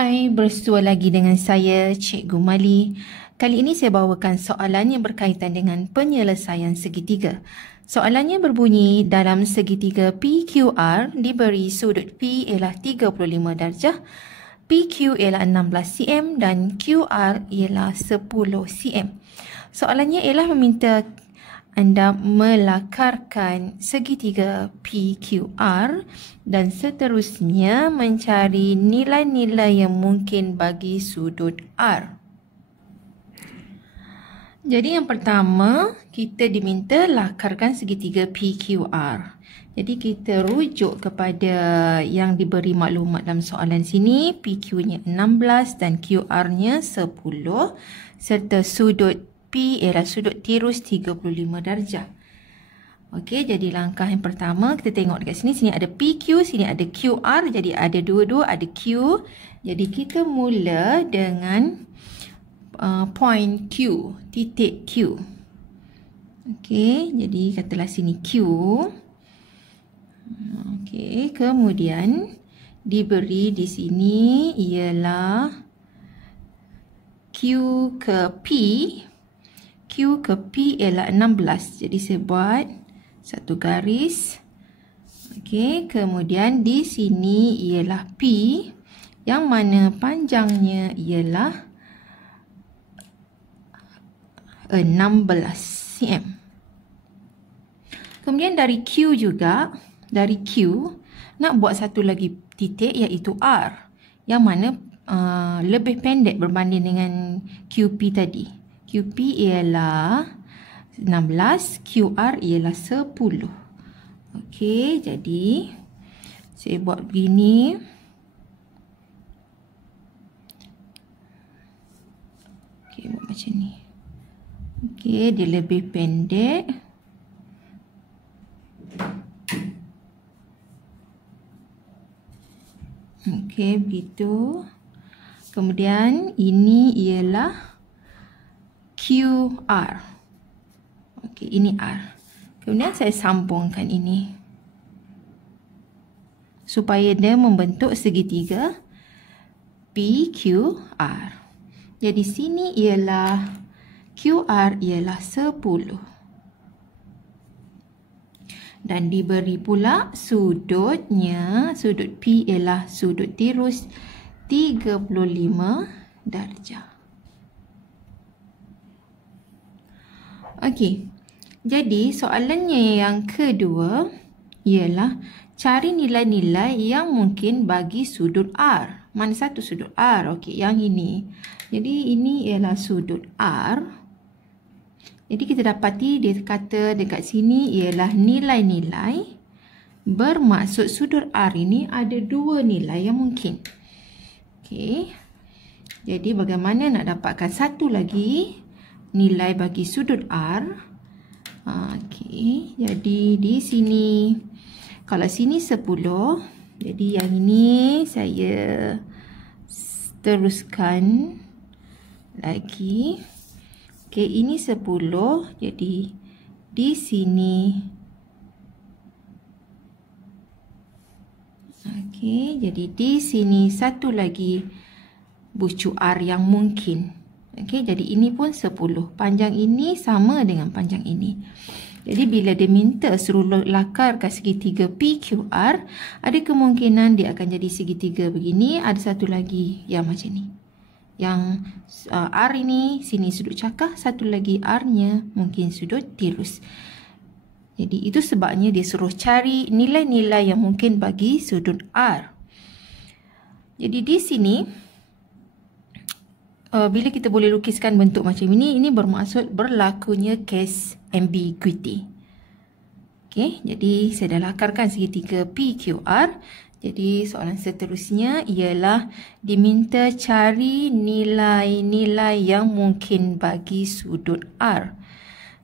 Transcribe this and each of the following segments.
Hai, bersua lagi dengan saya, Cikgu Mali. Kali ini saya bawakan soalan yang berkaitan dengan penyelesaian segitiga. Soalannya berbunyi, dalam segitiga PQR diberi sudut P ialah 35 darjah, PQ ialah 16 cm dan QR ialah 10 cm. Soalannya ialah meminta anda melakarkan segitiga PQR dan seterusnya mencari nilai-nilai yang mungkin bagi sudut R. Jadi yang pertama, kita diminta lakarkan segitiga PQR. Jadi kita rujuk kepada yang diberi maklumat dalam soalan sini. PQ-nya 16 dan QR-nya 10 serta sudut P ialah sudut tirus 35 darjah. Okey, jadi langkah yang pertama kita tengok dekat sini. Sini ada PQ, sini ada QR. Jadi ada dua-dua, ada Q. Jadi kita mula dengan point Q, titik Q. Okey, jadi katalah sini Q. Okey, kemudian diberi di sini ialah Q ke P. Q ke P ialah 16. Jadi saya buat satu garis. Okey, kemudian di sini ialah P yang mana panjangnya ialah 16 cm. Kemudian dari Q juga, dari Q nak buat satu lagi titik iaitu R yang mana lebih pendek berbanding dengan QP tadi. QP ialah 16, QR ialah 10. Okey, jadi saya buat begini. Okey, buat macam ni. Okey, dia lebih pendek. Okey, begitu. Kemudian ini ialah QR. Okey, ini R. Kemudian saya sambungkan ini supaya dia membentuk segitiga PQR. Jadi sini ialah QR ialah 10. Dan diberi pula sudutnya, sudut P ialah sudut tirus 35 darjah. Okey, jadi soalannya yang kedua ialah cari nilai-nilai yang mungkin bagi sudut R. Mana satu sudut R? Okey, yang ini. Jadi ini ialah sudut R. Jadi kita dapati dia kata dekat sini ialah nilai-nilai. Bermaksud sudut R ini ada dua nilai yang mungkin. Okey, jadi bagaimana nak dapatkan satu lagi nilai bagi sudut R? Okey, jadi di sini kalau sini 10, jadi yang ini saya teruskan lagi. Okey, ini 10, jadi di sini. Okey, jadi di sini satu lagi bucu R yang mungkin. Okey, jadi ini pun 10. Panjang ini sama dengan panjang ini. Jadi bila dia minta suruh lakarkan segitiga PQR, ada kemungkinan dia akan jadi segitiga begini. Ada satu lagi yang macam ni. Yang R ini, sini sudut cakar. Satu lagi R-nya mungkin sudut tirus. Jadi itu sebabnya dia suruh cari nilai-nilai yang mungkin bagi sudut R. Jadi di sini, bila kita boleh lukiskan bentuk macam ini bermaksud berlakunya case ambiguity. Okey, jadi saya dah lakarkan segitiga PQR. Jadi soalan seterusnya ialah diminta cari nilai-nilai yang mungkin bagi sudut R.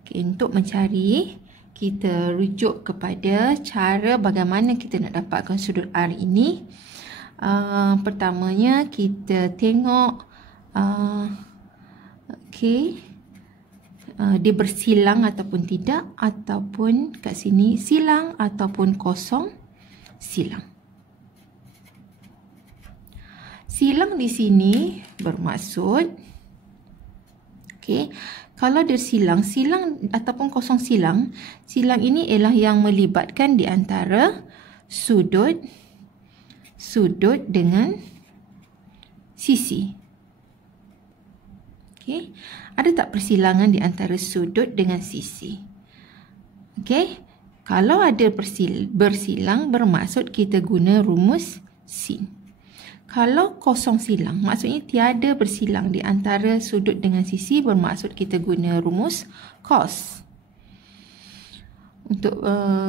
Okey, untuk mencari, kita rujuk kepada cara bagaimana kita nak dapatkan sudut R ini. Pertamanya kita tengok okey, dia bersilang ataupun tidak, ataupun kat sini silang ataupun kosong silang. Silang di sini bermaksud, okey, kalau ada silang ataupun kosong silang ini ialah yang melibatkan di antara sudut dengan sisi. Okey, ada tak persilangan di antara sudut dengan sisi? Okey, kalau ada bersilang bermaksud kita guna rumus sin. Kalau kosong silang, maksudnya tiada bersilang di antara sudut dengan sisi, bermaksud kita guna rumus cos. Untuk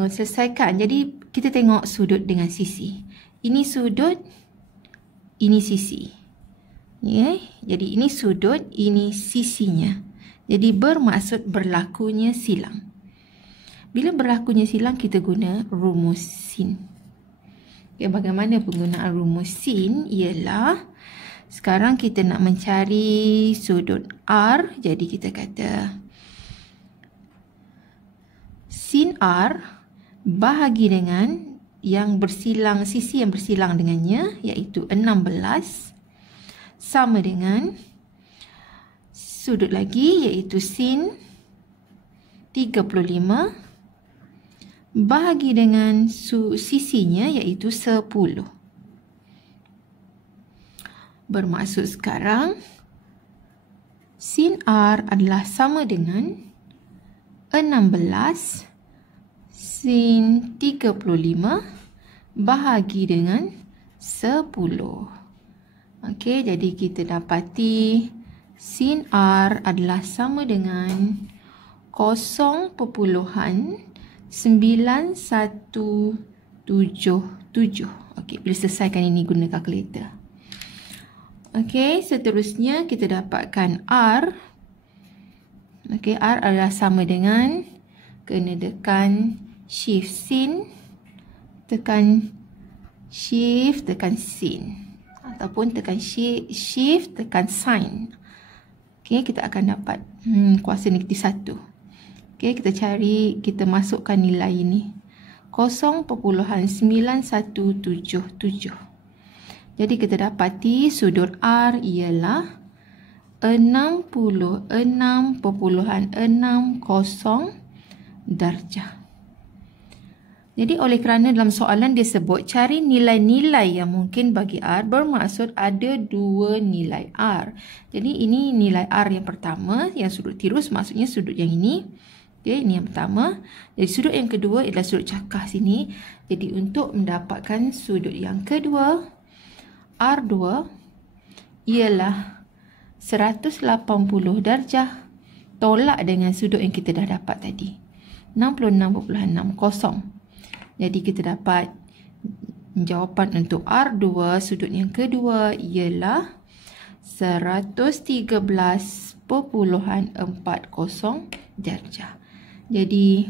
selesaikan, jadi kita tengok sudut dengan sisi. Ini sudut, ini sisi. Ya, jadi ini sudut, ini sisinya. Jadi bermaksud berlakunya silang. Bila berlakunya silang, kita guna rumus sin. Okay, bagaimana penggunaan rumus sin? Ialah sekarang kita nak mencari sudut R. Jadi kita kata sin R bahagi dengan yang bersilang, sisi yang bersilang dengannya, iaitu 16, sama dengan sudut lagi, iaitu sin 35 bahagi dengan sisinya, iaitu 10. Bermaksud sekarang sin R adalah sama dengan 16 sin 35 bahagi dengan 10. Okey, jadi kita dapati sin R adalah sama dengan 0.9177. Okey, bila selesaikan ini guna kalkulator. Okey, seterusnya kita dapatkan R. Okey, R adalah sama dengan, kena tekan shift sin, tekan shift, tekan sin, ataupun tekan shift, tekan sin. Okey, kita akan dapat kuasa negatif 1. Okey, kita cari, kita masukkan nilai ini. 0.9177. Jadi kita dapati sudut R ialah 66.60 darjah. Jadi oleh kerana dalam soalan dia sebut cari nilai-nilai yang mungkin bagi R, bermaksud ada dua nilai R. Jadi ini nilai R yang pertama, yang sudut tirus, maksudnya sudut yang ini. Okay, ini yang pertama. Jadi sudut yang kedua ialah sudut cakah sini. Jadi untuk mendapatkan sudut yang kedua, R2 ialah 180 darjah tolak dengan sudut yang kita dah dapat tadi, 66.60. Jadi kita dapat jawapan untuk R2 sudut yang kedua ialah 113.40 darjah. Jadi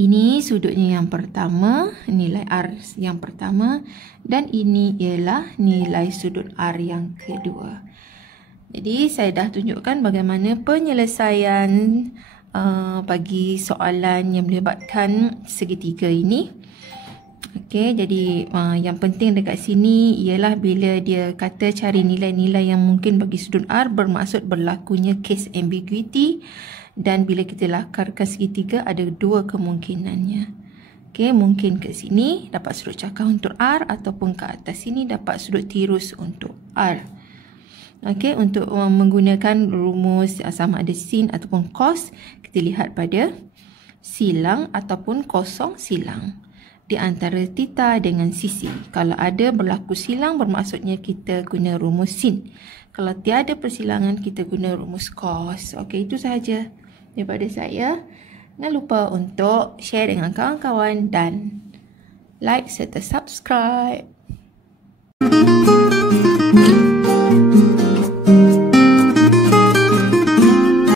ini sudutnya yang pertama, nilai R yang pertama, dan ini ialah nilai sudut R yang kedua. Jadi saya dah tunjukkan bagaimana penyelesaian bagi soalan yang melibatkan segitiga ini. Okey, jadi yang penting dekat sini ialah bila dia kata cari nilai-nilai yang mungkin bagi sudut R, bermaksud berlakunya case ambiguity, dan bila kita lakarkan segitiga ada dua kemungkinannya. Okey, mungkin ke sini dapat sudut cakah untuk R, ataupun ke atas sini dapat sudut tirus untuk R. Okey, untuk menggunakan rumus sama ada sin ataupun cos, kita lihat pada silang ataupun kosong silang di antara theta dengan sisi. Kalau ada berlaku silang, bermaksudnya kita guna rumus sin. Kalau tiada persilangan, kita guna rumus cos. Okey, itu sahaja daripada saya. Jangan lupa untuk share dengan kawan-kawan dan like serta subscribe.